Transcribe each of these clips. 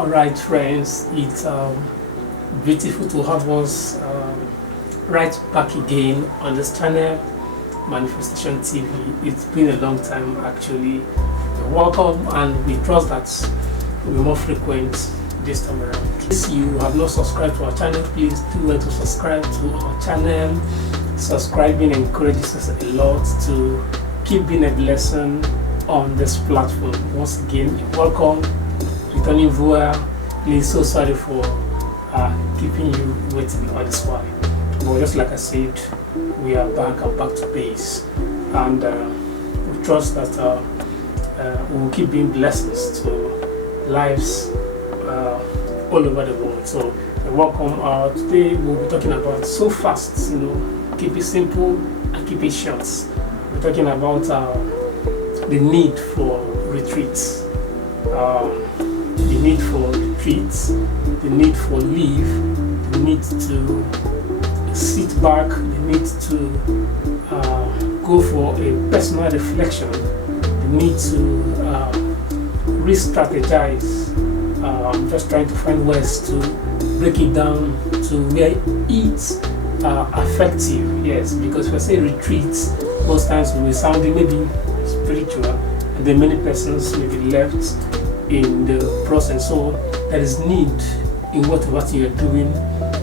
Alright, friends, it's beautiful to have us right back again on this channel, Manifestation TV. It's been a long time actually. Welcome, and we trust that we'll be more frequent this time around. If you have not subscribed to our channel, please do well to subscribe to our channel. Subscribing encourages us a lot to keep being a blessing on this platform. Once again, welcome, returning viewer. Please, so sorry for keeping you waiting on this while. But just like I said, we are back and back to base, and we trust that we will keep being blessings to lives all over the world. So welcome. Today we'll be talking about so fast, keep it simple and keep it short. We're talking about the need for retreats, the need for retreats, the need for leave, the need to sit back, the need to go for a personal reflection, the need to re-strategize. I'm just trying to find ways to break it down to where it's effective. Yes, because if I say retreats, most times we will sound maybe spiritual, and then many persons may be left in the process. So there is need in whatever you're doing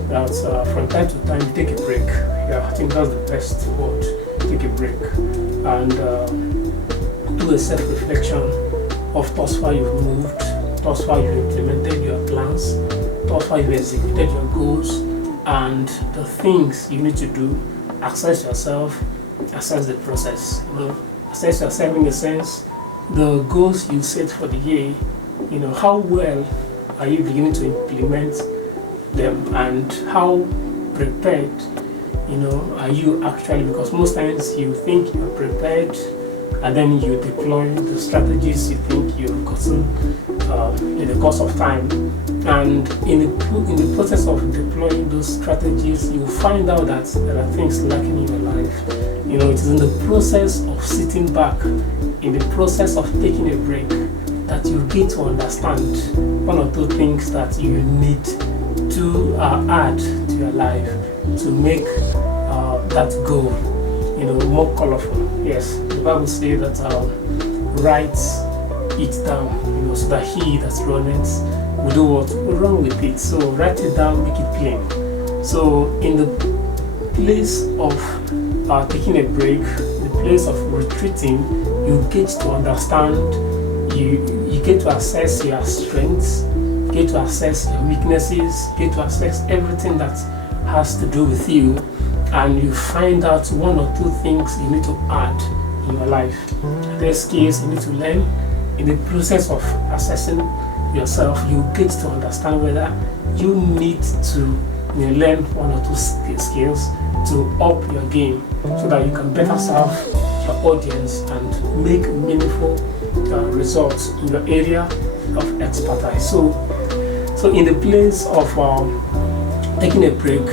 that from time to time you take a break. Yeah, I think that's the best word. Take a break and do a self-reflection of thus far you've moved, thus far you've implemented your plans, thus far you've executed your goals, and the things you need to do. Assess yourself, assess the process. Assess yourself in the sense the goals you set for the year. How well are you beginning to implement them, and how prepared are you actually? Because most times you think you're prepared, and then you deploy the strategies you think you've gotten in the course of time, and in the process of deploying those strategies, you find out that there are things lacking in your life. It is in the process of sitting back, in the process of taking a break, that you get to understand one or two things that you need to add to your life to make that goal more colorful. Yes, the Bible says that write it down, so that he that runneth will do what? Will run with it. So write it down, make it plain. So in the place of taking a break, the place of retreating, you get to understand, you get to assess your strengths, get to assess your weaknesses, get to assess everything that has to do with you, and you find out one or two things you need to add in your life. The skills you need to learn. In the process of assessing yourself, you get to understand whether you need to learn one or two skills to up your game, so that you can better serve your audience and make meaningful results in your area of expertise. So in the place of taking a break,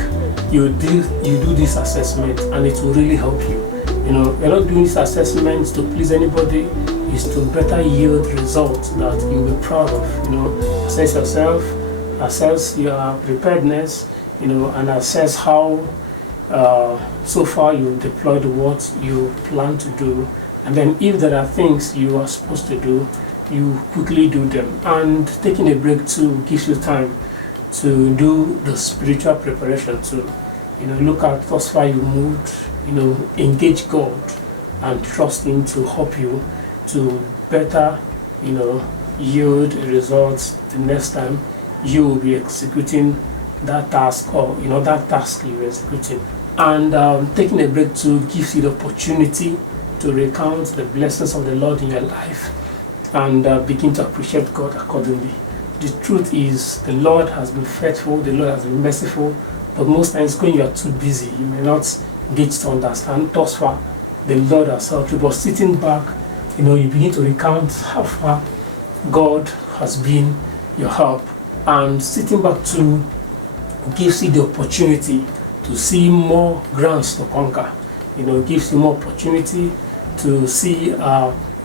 you do this assessment, and it will really help you. You're not doing this assessment to please anybody. It's to better yield results that you'll be proud of. Assess yourself, assess your preparedness, and assess how so far you deployed what you plan to do. And then if there are things you are supposed to do, you quickly do them. And taking a break too gives you time to do the spiritual preparation too. Look at thus far you moved, engage God and trust Him to help you to better, yield results the next time you will be executing that task, or that task you're executing. And taking a break too gives you the opportunity to recount the blessings of the Lord in your life and begin to appreciate God accordingly. The truth is, the Lord has been faithful, the Lord has been merciful, but most times when you are too busy, you may not get to understand thus far the Lord has helped you. But sitting back, you begin to recount how far God has been your help, and sitting back too gives you the opportunity to see more grounds to conquer. Gives you more opportunity to see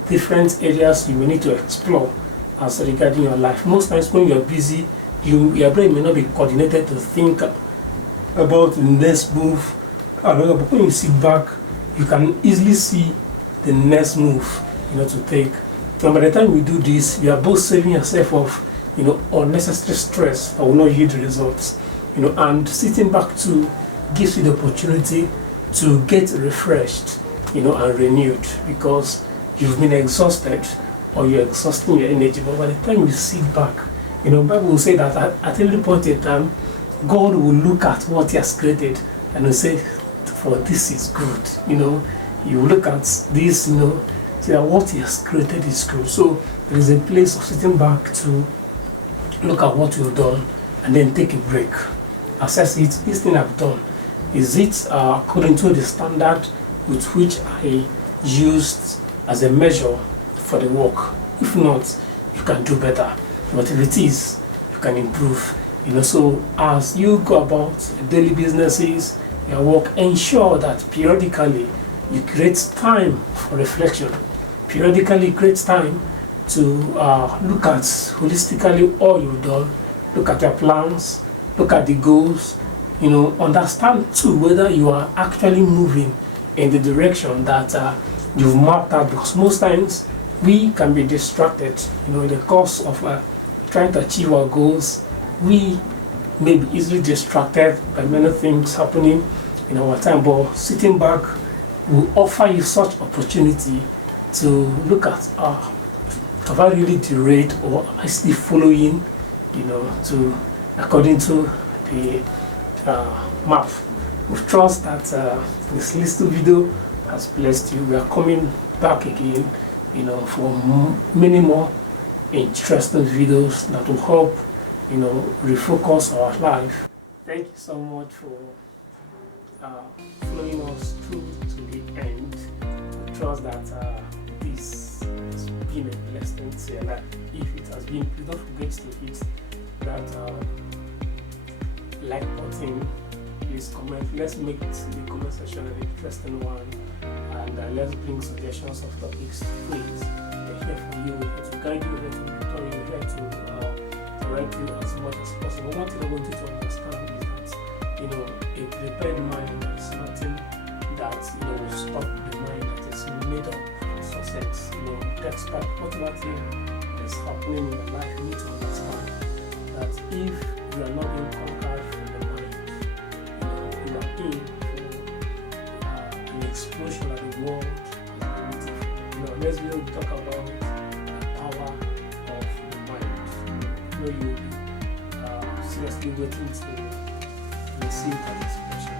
different areas you may need to explore as regarding your life. Most times when you're busy, your brain may not be coordinated to think about the next move. But when you sit back, you can easily see the next move, to take. And by the time we do this, you are both saving yourself of, unnecessary stress that will not yield results. And sitting back too gives you the opportunity to get refreshed, and renewed, because you've been exhausted or you're exhausting your energy. But by the time you sit back, Bible will say that at every point in time, God will look at what He has created and will say, "For this is good." You look at this, say that what He has created is good. So there is a place of sitting back to look at what you've done and then take a break. Assess it. This thing I've done, is it according to the standard with which I used as a measure for the work? If not, you can do better. But if it is, you can improve. So as you go about daily businesses, your work, ensure that periodically you create time for reflection. Periodically create time to look at holistically all you've done, look at your plans, look at the goals, understand too whether you are actually moving in the direction that you've mapped out, because most times we can be distracted, in the course of trying to achieve our goals. We may be easily distracted by many things happening in our time, but sitting back will offer you such opportunity to look at, have I really derailed, or am I still following, to according to the map. We trust that this little video has blessed you. We are coming back again, for many more interesting videos that will help, refocus our life. Thank you so much for following us through to the end. We trust that this has been a blessing to your life. If it has been, please don't forget to hit that like button. Please comment. Let's make the comment section an interesting one, and let's bring suggestions of topics. Please, we're here for you. We're here to guide you. We're here to mentor you. We're here to direct you as much as possible. One thing I want you to understand is that a prepared mind is nothing that will stop the mind that is made up for success. Despite whatever thing is happening in your life, you need to understand that if you are not being conquered from the mind, you are in for an explosion of the world has been waiting. Next video we talk about the power of the mind. You'll be seriously waiting to receive that explosion.